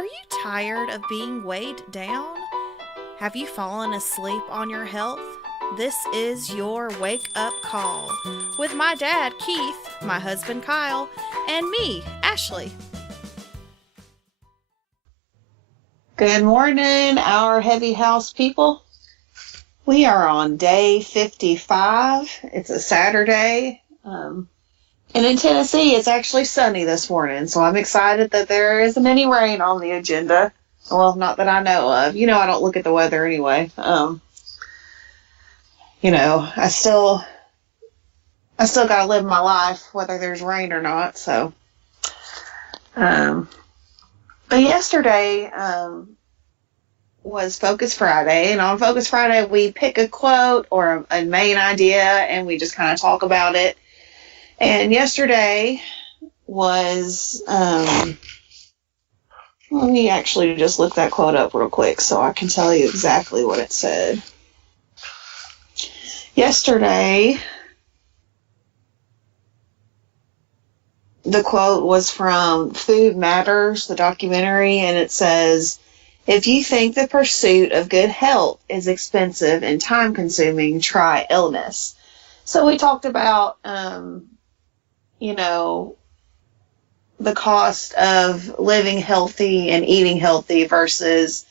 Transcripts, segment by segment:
Are you tired of being weighed down? Have you fallen asleep on your health? This is your wake up call with my dad, Keith, my husband, Kyle, and me, Ashley. Good morning, our heavy house people. We are on day 55. It's a Saturday. And in Tennessee, it's actually sunny this morning, so I'm excited that there isn't any rain on the agenda. Well, not that I know of. I don't look at the weather anyway. I still got to live my life, whether there's rain or not. So, but yesterday, was Focus Friday, and on Focus Friday we pick a quote or a main idea and we just kind of talk about it. And yesterday was let me actually just look that quote up real quick so I can tell you exactly what it said. Yesterday the quote was from Food Matters, the documentary, and it says, "If you think the pursuit of good health is expensive and time-consuming, try illness." So we talked about, the cost of living healthy and eating healthy versus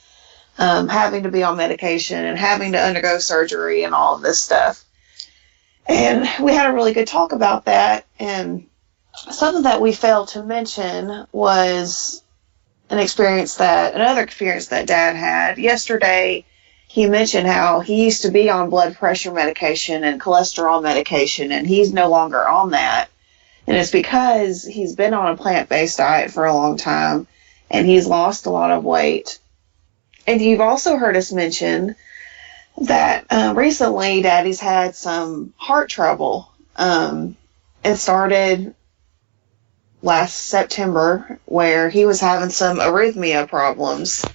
having to be on medication and having to undergo surgery and all of this stuff. And we had a really good talk about that. And something that we failed to mention was another experience that Dad had. Yesterday, he mentioned how he used to be on blood pressure medication and cholesterol medication, and he's no longer on that. And it's because he's been on a plant-based diet for a long time, and he's lost a lot of weight. And you've also heard us mention that recently Daddy's had some heart trouble. It started last September where he was having some arrhythmia problems.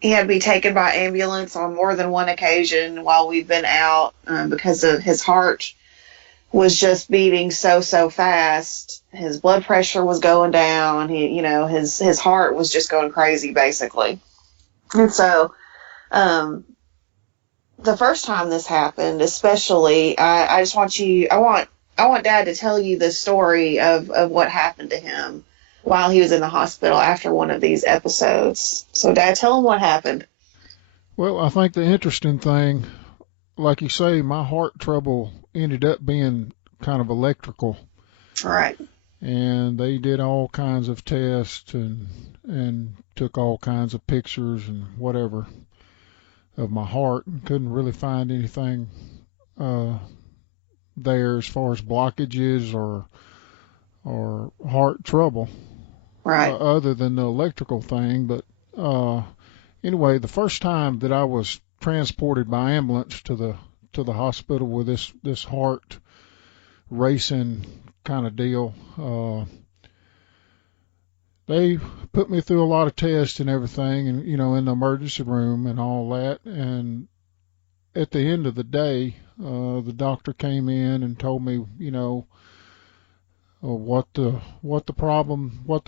He had to be taken by ambulance on more than one occasion while we've been out because of his heart was just beating so fast. His blood pressure was going down. His heart was just going crazy basically. And so the first time this happened, especially, I want Dad to tell you the story of what happened to him while he was in the hospital after one of these episodes. So, Dad, tell him what happened. Well, I think the interesting thing, like you say, my heart trouble ended up being kind of electrical. Right. And they did all kinds of tests and took all kinds of pictures and whatever of my heart and couldn't really find anything there as far as blockages or heart trouble, Right. other than the electrical thing. But anyway, the first time that I was transported by ambulance to the hospital with this heart racing kind of deal, they put me through a lot of tests and everything, and in the emergency room and all that. And at the end of the day, the doctor came in and told me, what they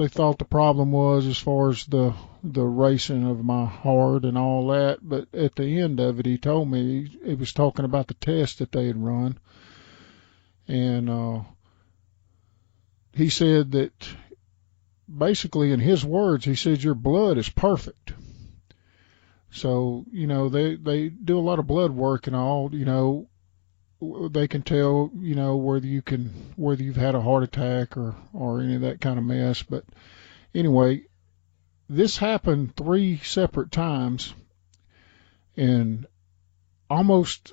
thought the problem was as far as the racing of my heart and all that. But at the end of it, he told me he was talking about the test that they had run, and he said that basically, in his words, he said your blood is perfect. So they do a lot of blood work and all. They can tell, whether you've had a heart attack or any of that kind of mess. But anyway, this happened 3 separate times in almost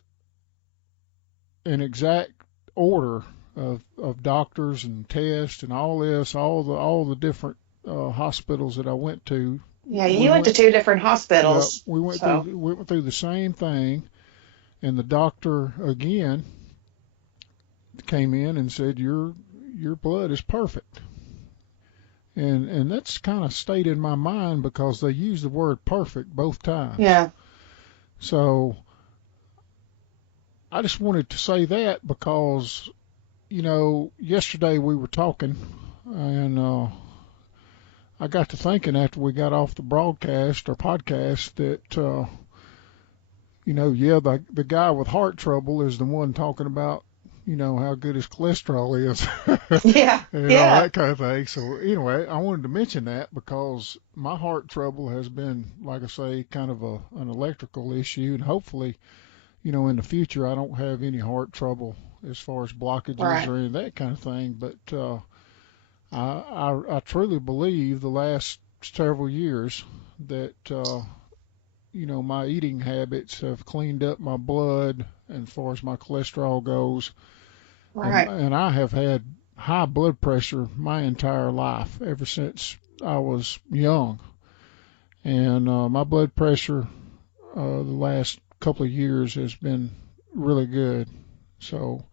an exact order of doctors and tests and all this, all the different hospitals that I went to. Yeah, you went to 2 different hospitals. Yeah, we went through the same thing. And the doctor again came in and said, your blood is perfect. And that's kind of stayed in my mind because they used the word perfect both times. Yeah. So I just wanted to say that because, yesterday we were talking, and I got to thinking after we got off the broadcast or podcast that, yeah, the guy with heart trouble is the one talking about, how good his cholesterol is Yeah, and all yeah, that kind of thing. So anyway, I wanted to mention that because my heart trouble has been, like I say, kind of an electrical issue, and hopefully, in the future I don't have any heart trouble as far as blockages right, or any of that kind of thing. But I truly believe the last several years that my eating habits have cleaned up my blood and as far as my cholesterol goes, and right. I have had high blood pressure my entire life ever since I was young, and my blood pressure the last couple of years has been really good. So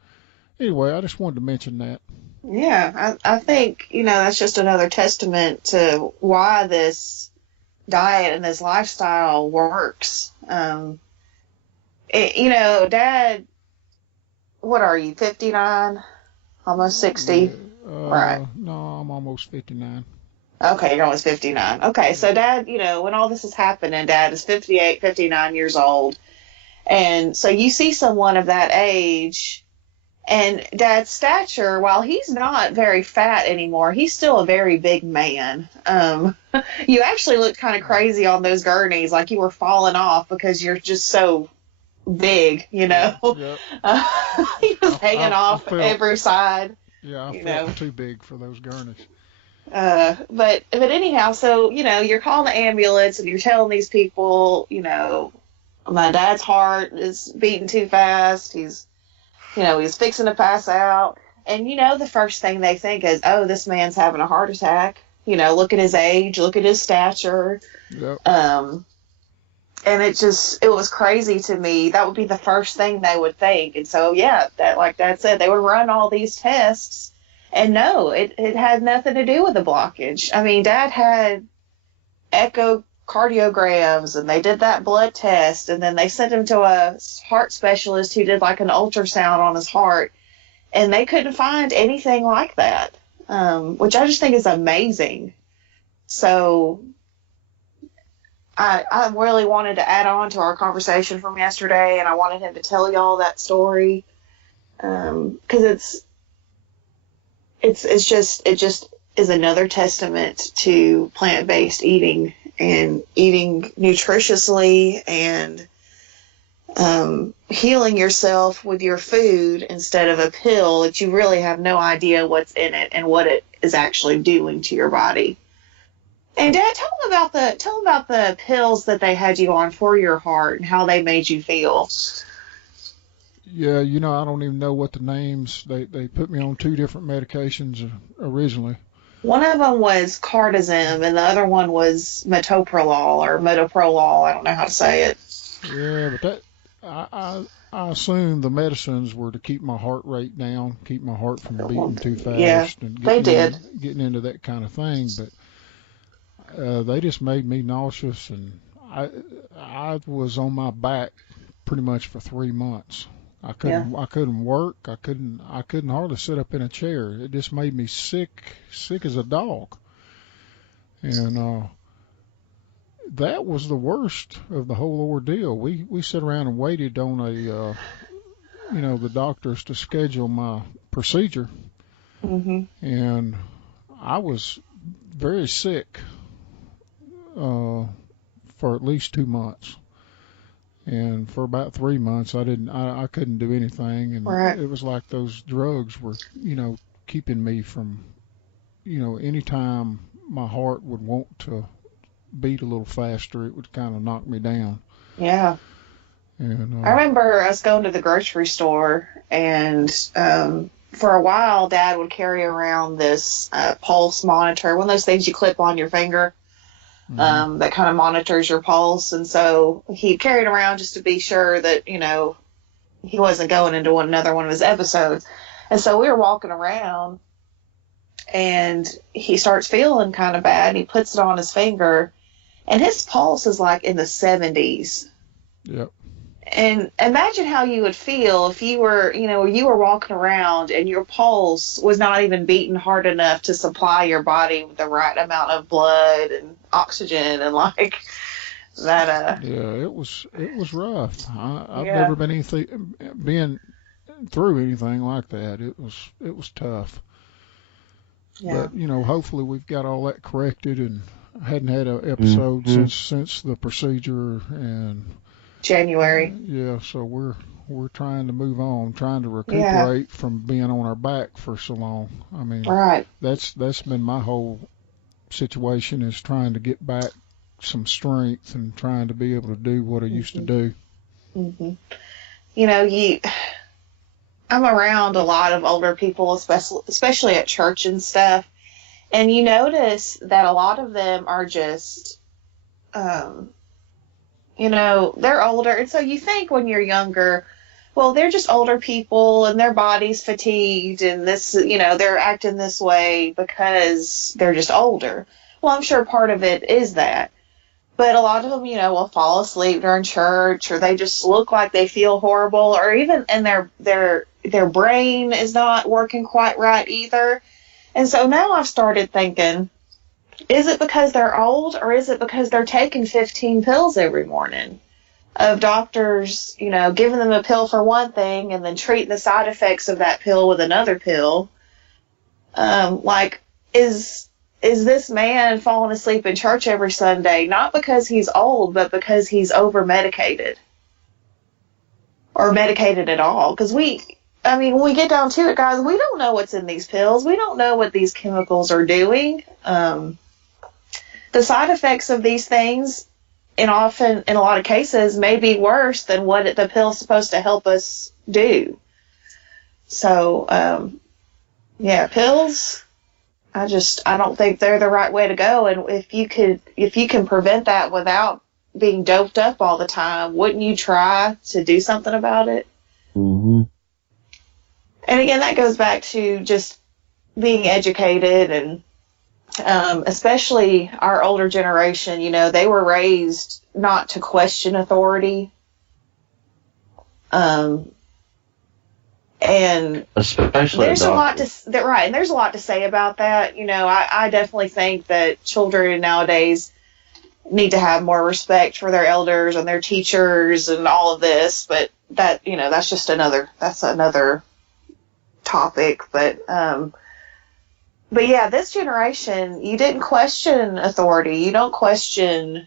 anyway, I just wanted to mention that. Yeah, I think, that's just another testament to why this diet and this lifestyle works. Dad, what are you, 59? Almost 60? Yeah, Right. no, I'm almost 59. Okay, you're almost 59. Okay, Yeah. so Dad, when all this is happening, Dad is 58, 59 years old. And so you see someone of that age, and Dad's stature, while he's not very fat anymore, he's still a very big man. You actually looked kind of crazy on those gurneys, like you were falling off because you're just so big, Yeah, yeah. he was I hanging off felt, every side, yeah, I you felt know. too big for those gurneys. But anyhow, so you're calling the ambulance and you're telling these people, my dad's heart is beating too fast. He's fixing to pass out. And the first thing they think is, oh, this man's having a heart attack. Look at his age, look at his stature. Yep. And it was crazy to me. That would be the first thing they would think. And so, yeah, that, like Dad said, they would run all these tests. And no, it had nothing to do with the blockage. I mean, Dad had echocardiograms and they did that blood test, and then they sent him to a heart specialist who did like an ultrasound on his heart, and they couldn't find anything like that, which I just think is amazing. So I really wanted to add on to our conversation from yesterday, and I wanted him to tell y'all that story, because it just is another testament to plant-based eating and eating nutritiously and healing yourself with your food instead of a pill that you really have no idea what's in it and what it is actually doing to your body. And Dad, tell them about the pills that they had you on for your heart and how they made you feel. Yeah, I don't even know what the names. They put me on two different medications originally. One of them was Cardizem, and the other one was metoprolol or metoprolol. I don't know how to say it. Yeah, but I assume the medicines were to keep my heart rate down, keep my heart from beating too Yeah, fast, and they did. getting into that kind of thing. But they just made me nauseous, and I was on my back pretty much for 3 months. Yeah. I couldn't work. I couldn't hardly sit up in a chair. It just made me sick as a dog. And that was the worst of the whole ordeal. We sat around and waited on the doctors to schedule my procedure, Mhm. and I was very sick for at least 2 months. And for about 3 months, I couldn't do anything, and Right. it was like those drugs were, keeping me from, anytime my heart would want to beat a little faster, it would kind of knock me down. Yeah. And I remember us going to the grocery store, and for a while, Dad would carry around this pulse monitor, one of those things you clip on your finger, mhm. that kind of monitors your pulse. And so he carried around just to be sure that, he wasn't going into another one of his episodes. And so we were walking around, and he starts feeling kind of bad, and he puts it on his finger, and his pulse is like in the 70s. Yep. And imagine how you would feel if you were, you were walking around and your pulse was not even beating hard enough to supply your body with the right amount of blood and oxygen and like that. Yeah, it was rough. I've Yeah, never been through anything like that. It was tough. yeah. But hopefully we've got all that corrected, and I hadn't had an episode Mm-hmm. since the procedure, and January. yeah, so we're trying to move on, trying to Yeah, recuperate from being on our back for so long. I mean, right. that's been my whole situation, is trying to get back some strength and trying to be able to do what I used to hmm do. hmm You know, you. I'm around a lot of older people, especially at church and stuff, and you notice that a lot of them are just, um, they're older, and so you think when you're younger, well, they're just older people and their body's fatigued, and this, they're acting this way because they're just older. Well, I'm sure part of it is that. But a lot of them, will fall asleep during church, or they just look like they feel horrible, or even and their brain is not working quite right either. And so now I've started thinking, is it because they're old, or is it because they're taking 15 pills every morning? Of doctors, giving them a pill for one thing and then treating the side effects of that pill with another pill. Like, is this man falling asleep in church every Sunday not because he's old, but because he's over medicated or medicated at all? Because when we get down to it, guys, we don't know what's in these pills. We don't know what these chemicals are doing. The side effects of these things, and often in a lot of cases, may be worse than what the pill's supposed to help us do. So, yeah, pills. I don't think they're the right way to go. And if you can prevent that without being doped up all the time, wouldn't you try to do something about it? Mm-hmm. And again, that goes back to just being educated, and especially our older generation. They were raised not to question authority. And Especially there's a lot doctors. right, and there's a lot to say about that. I definitely think that children nowadays need to have more respect for their elders and their teachers and all of this, but that's another topic. But yeah, this generation, you didn't question authority. You don't question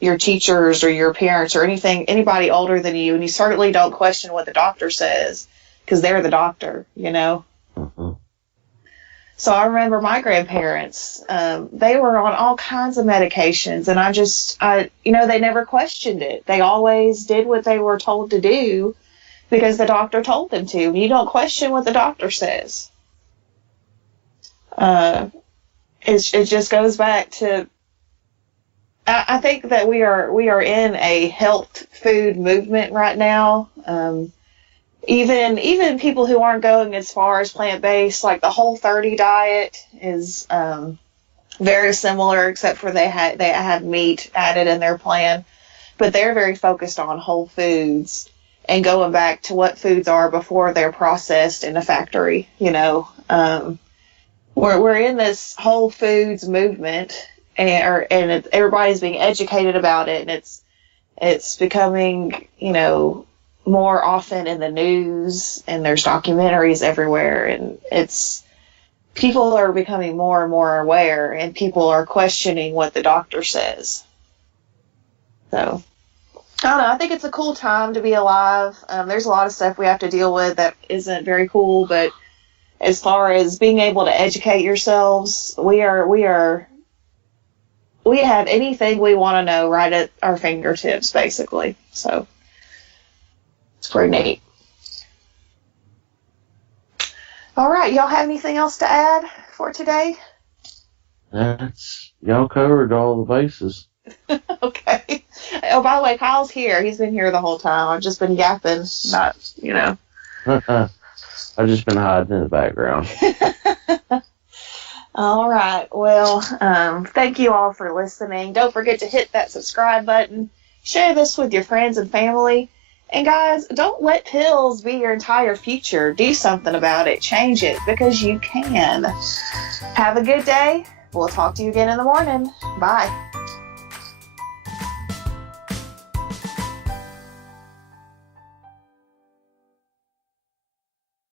your teachers or your parents or anybody older than you, and you certainly don't question what the doctor says, because they're the doctor. Mm-hmm. So I remember my grandparents, they were on all kinds of medications, and they never questioned it. They always did what they were told to do because the doctor told them to. You don't question what the doctor says. It just goes back to, I think that we are in a health food movement right now. Even people who aren't going as far as plant-based, like the Whole30 diet is very similar, except for they have meat added in their plan, but they're very focused on whole foods and going back to what foods are before they're processed in a factory. We're in this whole foods movement, and everybody's being educated about it, and it's becoming more often in the news, and there's documentaries everywhere, and people are becoming more and more aware, and people are questioning what the doctor says. So I don't know. I think it's a cool time to be alive. There's a lot of stuff we have to deal with that isn't very cool, but as far as being able to educate yourselves, we have anything we want to know right at our fingertips, basically. So it's pretty neat. All right, y'all have anything else to add for today? Y'all covered all the bases. Okay. Oh, by the way, Kyle's here. He's been here the whole time. I've just been yapping, not. I've just been hiding in the background. All right. Well, thank you all for listening. Don't forget to hit that subscribe button, Share this with your friends and family. And guys, don't let pills be your entire future. Do something about it. Change it, because you can. Have a good day. We'll talk to you again in the morning. Bye.